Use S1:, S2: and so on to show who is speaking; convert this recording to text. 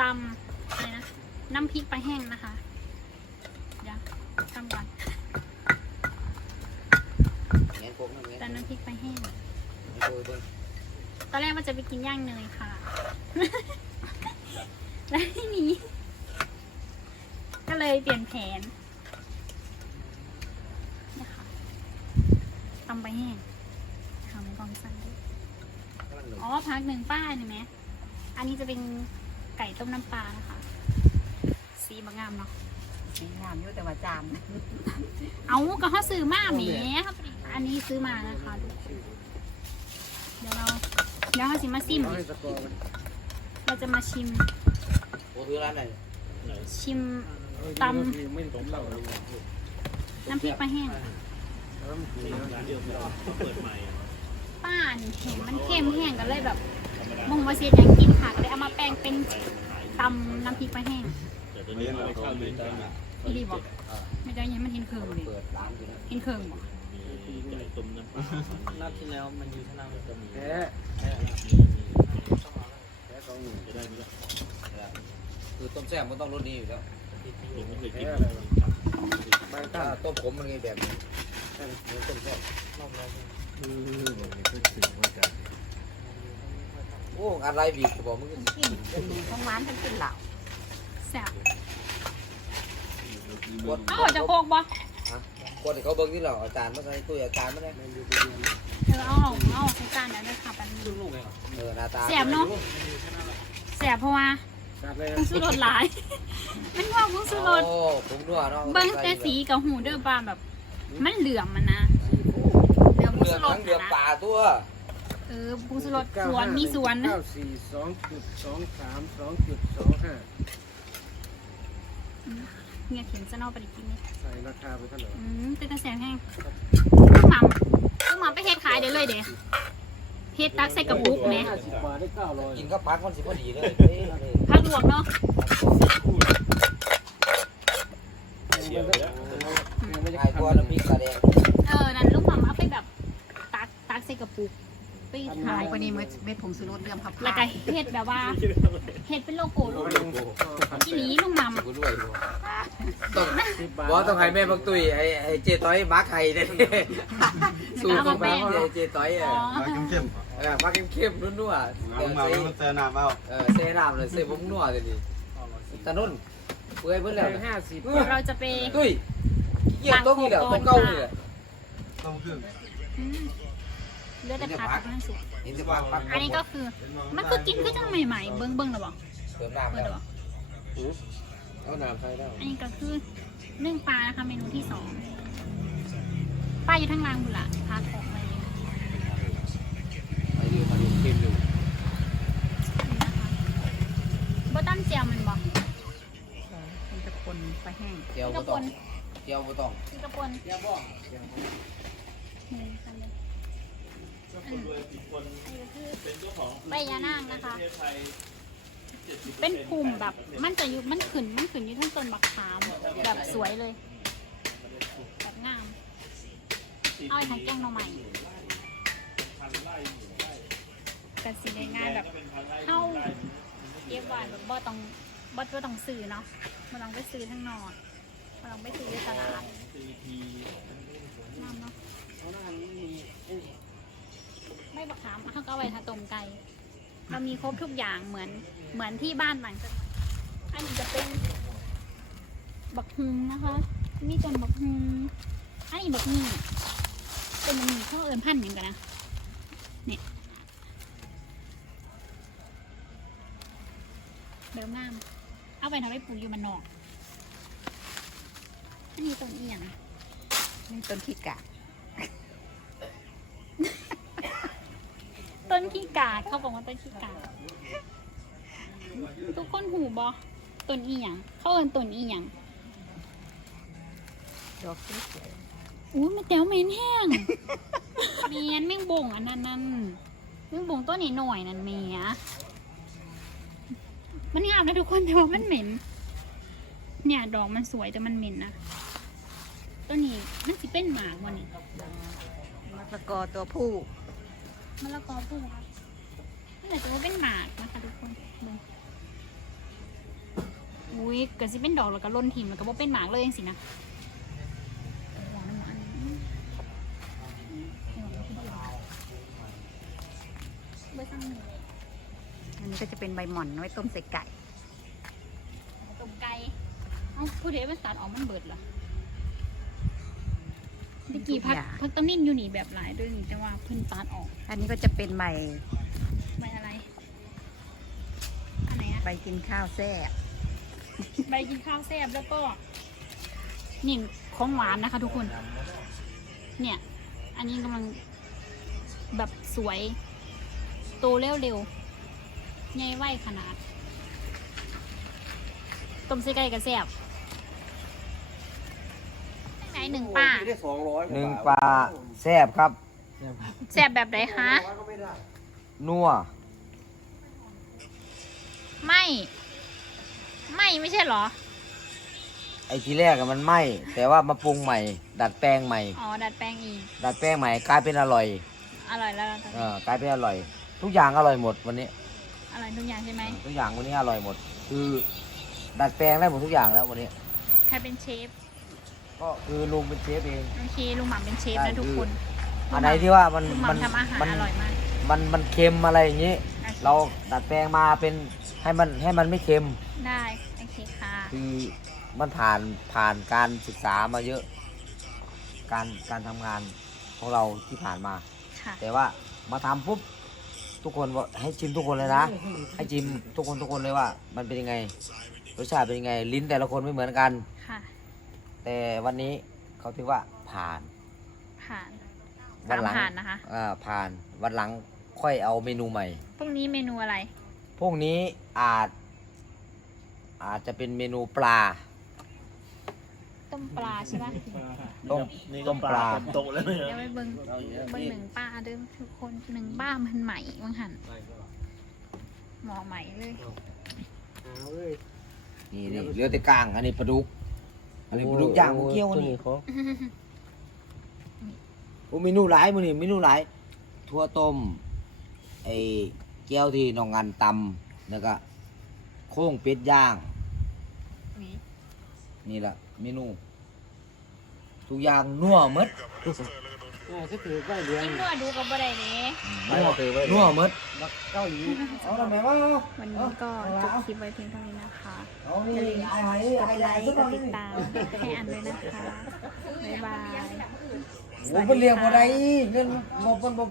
S1: ตำอะไรนะ น้ำพริกปลาแห้งนะคะ เดี๋ยวทำก่อน
S2: แง่ผมแง่
S1: ตำน้ำพริกปลาแห้ง
S2: โดยเบิ้ง
S1: ตอนแรกว่าจะไปกินย่างเนยค่ะ แล้วทีนี้ก็เลยเปลี่ยนแผนนะคะตำไปแห้งทำกองสั่งด้วย
S2: กำลังหนึ่ง
S1: อ๋อพักหนึ่งป้าเห็นไหม อันนี้จะเป็นไก่ต้มน้ำปลานะคะ สีบางงามเนาะ
S3: สีงามอยู่แต่ว่าจาม
S1: เอาก็เขาซื้อมาแหมครับอันนี้ซื้อมานะคะทุกคนเดี๋ยวเราเดี๋ยวเขาสิมาซิม
S4: เอาให้สกอร์มัน
S1: เราจะมาชิม
S2: โอ้คือร้านไหน
S1: ชิม
S4: เอา
S1: ตำ
S4: ดีๆไม่สมเหล่าเลย
S1: น้ำพริกปลาแห้ง
S4: แล้วมันคือนะ
S1: ป้านี่เห็นมันเค็มแห้งกันเลยแบบ มงมาเสียยังกินค่ะก็เลยเอามาแปลงเป็นตำน้ำพริกปลาแห้งพี่ดีบอกไม่ได้ยังมันเห็นเคิงเลย
S2: เปิดร้านอยู่นะ
S1: เห็นเคิงบอก
S5: นัดที่แล้วมันอยู่ที่นั่นจะมี
S4: แพ้แพ้สองหนึ่ง
S2: คือต้มแซ่บมันต้องรสดีอยู่แล้ว
S4: แพ้อะไรวะใบ
S2: ถ้า
S4: ตั้ง
S2: ต้มขมมันไงแบบนี้มันต้มแซ่บ
S4: อืมคือสิ่งว่าจะ
S2: โอ้อะไรบีบบอกมึง
S3: กินทั้งร้านทั้งกินเหล้า
S1: แซ่บ
S2: กด
S1: เอ้าจะโคกบ่
S2: กดให้เขาเบิ้งที่เราอาจารย์มาใส่ตู้อาจารย์มาได้
S4: แมนยูไปเรียน
S1: เออเอาเอาเอาใส่จานแล้วด้วยค่ะแป๊บนึง
S5: ลูกเลยเหรอ
S2: เออหน้าตา
S1: แซ่บเนาะแซ่บเพราะว่า
S4: จัดเลย
S1: ผงชูรสหลาย มันว่าผงชูรส
S2: โอ้ผมนัวเนาะ
S1: เบิ้งแต่สีกับหูเด้อปลาแบบ มันเหลื่อมมันนะเหลื่อมผง
S2: เดือ
S1: ชู
S2: ด
S1: รส
S2: ทั้งเดือด
S1: นะ
S2: ป่าตัว
S1: เออผงชูรสสวนมีสวนนะ
S4: เก้าสี่สองจุดสองสามสองจุดสองห้า
S1: เนี่ยเข็มจะนอกไปดิกินนี่
S4: ใส่ราคาไปเท่าไหร่
S1: อืมเป็นตาแสบแห้งลูกหม่ำลูกหม่ำไปเฮ็ดขายเดี๋ยวเลยเด้เฮ็ดตักใส่กระปุกแหม
S4: ห้าสิบบาทได้เก้าร้อย
S2: กินข้าวพักมันสิพอดีเลยเฮ้ยเลย
S1: ผักลวกเนาะ
S4: ไม่ได้
S2: ไอ้ตัวน้ำพริกกระแดง
S1: เออนั่นลูกหม่ำเอาไปแบบตักตักใส่กระปุก ไปขาย
S3: วันนี้เม็ดเม็ดผงชูรสเรื่องพับ
S1: แล้วก็เฮ็ดแบบว่าเฮ็ดเป็นโลโก้ลูกที่นี้ลูกหม่ำ
S2: กูด้วยดูต้อง
S4: สิบบาท
S2: บอกต้องให้แม่บักตุ้ยไอ้ไอ้เจต้อยมักไข่เด้สู้ต้องไปไอ้เจต้อย
S1: อ๋
S2: อะ
S1: อ
S5: มาเข้ม
S2: เออมักเข้มๆนัวๆเอ
S5: เอา
S2: อ
S5: มา
S2: ใส่
S5: มันเจอหน้าเปล่า
S2: เออใส่น้ำเลยใส่ผงนัวเลยนี่ตะนุ่นเปื่อยเบิ่แล้ว
S4: ห้าสิบ
S1: เดี๋ยวเราจะไป
S2: ตุ้ยเกี่ยวต้มนี่แหละต้มเก่านี่แหละ
S5: ต้มครึ่ง
S1: อืม เลือดแต่พักกับมันสุก
S2: เห็นจะพักพัก
S1: อันนี้ก็คือมันคือกินคือจังใหม่ๆเบิ้งเบิ้งๆหรอบอก
S2: เติมน้ำ
S1: เปิด
S2: แล้ว
S1: หรอบอก
S4: เอาน้ำใส่ได้
S1: อันนี้ก็คือนึ่งปลานะคะเมนูที่สองปลาอยู่ทั้งรางบุละพักของอะไรอย่างเงี้ย
S2: ไปดูมาดูเค็มดู
S1: นี่นะคะบตั้มเจียวมันบอก
S3: มันจะคนไปแห้ง
S2: เจียว
S1: ก
S2: บ่
S1: ระป
S2: ต้อง
S1: น
S2: เจียวบ่ต้อง
S1: กระปนนี่ ค่ะเลยอืมอันนี้ก็คือใบยานางนะคะเป็นภูมิแบบมันจะอยู่มันขึ้นมันขึ้นอยู่ทั้งต้นบักขามแบบสวยเลยแบบงาม เอาไอ้ทางแกงหน่อใหม่กันสิในงานแบบเข้าเก็บไว้แบบบ่ต้องบ่บ่ต้องซื้อเนาะบ่ต้องไปซื้อทั้งนอกบ่ต้องไปซื้อที่ตลาดงามเนาะไม่บัก ขามเขาก็เอาไว้ทาต้มไก่เรามีครบทุกอย่างเหมือนเหมือนที่บ้านต่างจังหวัดอันนี้จะเป็นบักฮุงนะคะมีต้นบักฮุงอันนี้บักนี่เป็นมันมีข้าวเอิญพันธุ์หนึ่งกันนะเนี่ยเบลงาม เอาไปทำให้ปลูกอยู่มันนอกอันนี้ต้นเอียง
S3: นี่ต้นขี้กา
S1: ต้นขี้กาดเขาบอกว่าต้นขี้กาดทุกคนหูบอต้นเอียงเขาเอิญต้นเอียง
S3: ดอกสวย
S1: อู้มันแต้วเหม็นแห้งเมียนแม่งบ่งอันนั้นนั่นแม่งบ่งต้นนี้หน่อยนั่นเมียมันงามนะทุกคนแต่ว่ามันเหม็น เนี่ยดอกมันสวยแต่มันเหม็นนะต้นนี้มันสิเป็นหมากวันนี้
S3: ๆมะละกอตัวผู้
S1: มะละกอพูครับนั่นแหละแต่ว่าเป็นหมากนะคะทุกคนเบิ่งยก็สิเป็นดอกแล้วก็ล่นถิ่มแล้วก็บ่เป็นหมากเลยจังซี่นะหัวมันอันนี้เบอร์ซังหนึ่งเลย
S3: อันนี้ก็จะเป็นใบหม่อนไว้ต้มใส่ไก่
S1: ต้มไก่ เอ้าผู้เดมันตัดออกมันเบิดเหรอ เมื่อกี้พักพักต้นนิ่นอยู่นี่แบบหลายเด้วยนี่แต่ว่าเพิ่นตัดออก
S3: อันนี้ก็จะเป็นใบ
S1: ใบอะไร อันไหนอะ
S3: ใบกินข้าวแซ่บ
S1: ใบกินข้าวแซ่บแล้วก็นี่ของหวานนะคะทุกคน เนี่ย อันนี้กำลังแบบสวย โตเร็วเร็วๆใหญ่ไวขนาด ต้มไส้ไก่กับแซ่บ ไหนหนึ่งป้า
S4: ได้สองร้อย
S2: หนึ่งปลาแซ่บครับ
S1: แซ่บแบบไหนคะ
S2: นัว
S1: ไม่ ไม่ไม่ใช่เหรอ
S2: ไอ้ทีแรกอะมันไหม้แต่ว่ามาปรุงใหม่ ดัดแปลงใหม่
S1: อ๋อ ดัดแปลงอีก
S2: ดัดแปลงใหม่กลายเป็นอร่อย
S1: อร่อยแล้วตอน
S2: เอ
S1: นี้
S2: อกลายเป็นอร่อย ทุกอย่างอร่อยหมดวันนี้
S1: อร่อยทุกอย่างใช่ไหม
S2: ทุกอย่างวันนี้อร่อยหมด คือ ดัดแปลงได้หมดทุกอย่างแล้ววันนี้
S1: ใครเป็นเชฟ
S2: ก็คือลุงเป็นเชฟเอง
S1: โอเคลุงหม่ำเป็นเชฟ
S2: ใช่
S1: นะทุกคน
S2: อันไหนที่ว่ามัน
S1: ลุงห
S2: มัน
S1: ม่ำทำอาหาร
S2: มัน
S1: อร่อยมาก
S2: มันมันเค็มอะไรอย่างนี้
S1: โอค
S2: เราดัดแปลงมาเป็นให้มันให้มันไม่เค็ม
S1: ได้โอเคค่ะ
S2: คือมันผ่านผ่านการศึกษามาเยอะ การการทำงานของเราที่ผ่านมา
S1: ค่ะ
S2: แต่ว่ามาทำปุ๊บทุกคนว่าให้ชิมทุกคนเลยนะ ให้ชิมทุกคนทุกคนเลยว่า มันเป็นยังไงรสชาติเป็นยังไง ลิ้นแต่ละคนไม่เหมือนกัน
S1: ค่ะ
S2: แต่วันนี้เขาถือว่าผ่าน
S1: ผ่าน
S2: วั
S1: สาม
S2: หลัง
S1: ผ่านนะคะ
S2: อ่าผ่านวันหลังค่อยเอาเมนูใหม่
S1: พรุ่งนี้เมนูอะไร
S2: พวกนี้อาจ อาจจะเป็นเมนูปลา
S1: ต้มปลาใช่ปะ
S2: ต้ม
S5: นี่
S2: ต้มปลา
S5: โตะแล้วเนี่ย
S1: เดี๋ยวไปเบิ้งเบิ้งหนึ่งป้าเด้อทุกคนหนึ่งป้ามันใหม่วังหันหมอใหม่เลย
S4: เอาเลย
S2: นี่นี่เหลือแต่กลาง อันนี้ปลาดุก อันนี้ปลาดุกย่างหมูเกี้ยวนี่
S4: ของ
S2: โอ้เมนูหลายมื้อนี้เมนูหลายทั่วต้มไอ้เกี๊ยวที่น้องงานตำแล้วก็โค้งเป็ดย่าง
S1: นี่
S2: นี่แหละเมนู ทุกอย่างนัวหมด
S4: ง่ายก็ถือใบเดียว
S1: กินนัวดูกับบ่ได้เด้
S2: นัวนัวหมด
S4: บักเกาหลี
S2: เอาทำไมวะ
S1: วันนี้ก็จบคลิปไว้เพียงเท่านี้นะคะ
S2: เอานี่
S1: อย่าลืม
S2: ไอ้ไอ้
S1: ก
S2: ไอ้
S1: ดไล
S2: ไอ้
S1: ค์กดติดตามให้อันด้วยนะคะ บ๊ายบาย
S2: โอ้เป็นเรียกบ่ได้เงินบ่บ่บ่